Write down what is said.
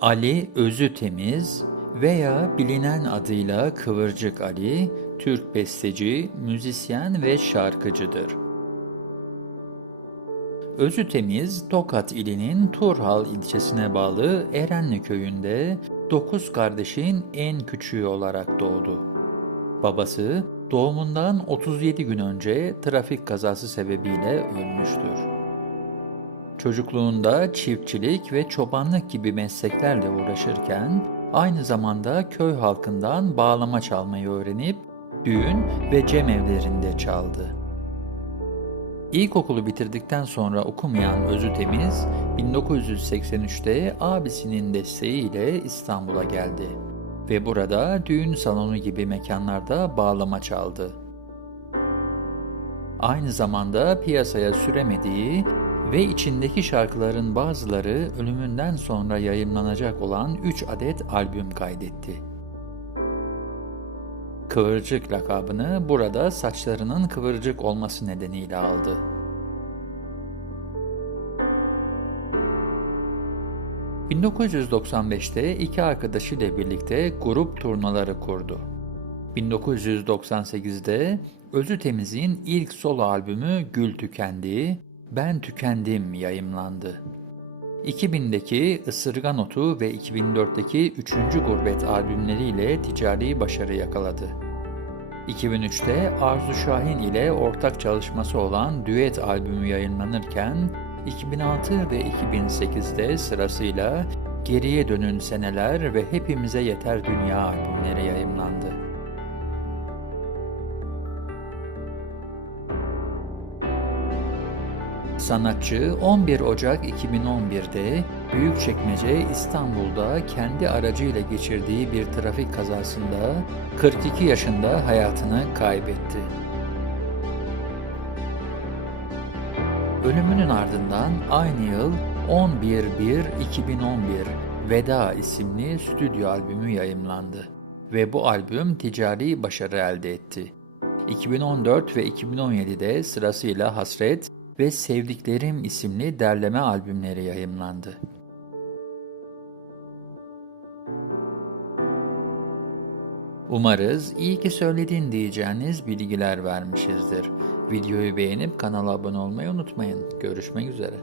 Ali özü temiz veya bilinen adıyla Kıvırcık Ali, Türk besteci, müzisyen ve şarkıcıdır. Özü Temiz, Tokat ilinin Turhal ilçesine bağlı Erenli köyünde 9 kardeşin en küçüğü olarak doğdu. Babası doğumundan 37 gün önce trafik kazası sebebiyle ölmüştür. Çocukluğunda çiftçilik ve çobanlık gibi mesleklerle uğraşırken aynı zamanda köy halkından bağlama çalmayı öğrenip düğün ve cemevlerinde çaldı. İlkokulu bitirdikten sonra okumayan Özü Temiz, 1983'te abisinin desteğiyle İstanbul'a geldi ve burada düğün salonu gibi mekanlarda bağlama çaldı. Aynı zamanda piyasaya süremediği ve içindeki şarkıların bazıları ölümünden sonra yayımlanacak olan 3 adet albüm kaydetti. Kıvırcık lakabını burada saçlarının kıvırcık olması nedeniyle aldı. ...1995'te iki arkadaşıyla birlikte grup turnaları kurdu. 1998'de Özü Temiz'in ilk solo albümü Gül Tükendi, Ben Tükendim yayımlandı. 2000'deki Isırgan Otu ve 2004'teki Üçüncü Gurbet albümleriyle ticari başarı yakaladı. 2003'te Arzu Şahin ile ortak çalışması olan Düet albümü yayınlanırken 2006 ve 2008'de sırasıyla Geriye Dönün Seneler ve Hepimize Yeter Dünya albümleri yayımlandı. Sanatçı 11 Ocak 2011'de Büyükçekmece İstanbul'da kendi aracıyla geçirdiği bir trafik kazasında 42 yaşında hayatını kaybetti. Ölümünün ardından aynı yıl 11.1.2011 Veda isimli stüdyo albümü yayımlandı ve bu albüm ticari başarı elde etti. 2014 ve 2017'de sırasıyla Hasret ve Sevdiklerim isimli derleme albümleri yayımlandı. Umarız iyi ki söyledin diyeceğiniz bilgiler vermişizdir. Videoyu beğenip kanala abone olmayı unutmayın. Görüşmek üzere.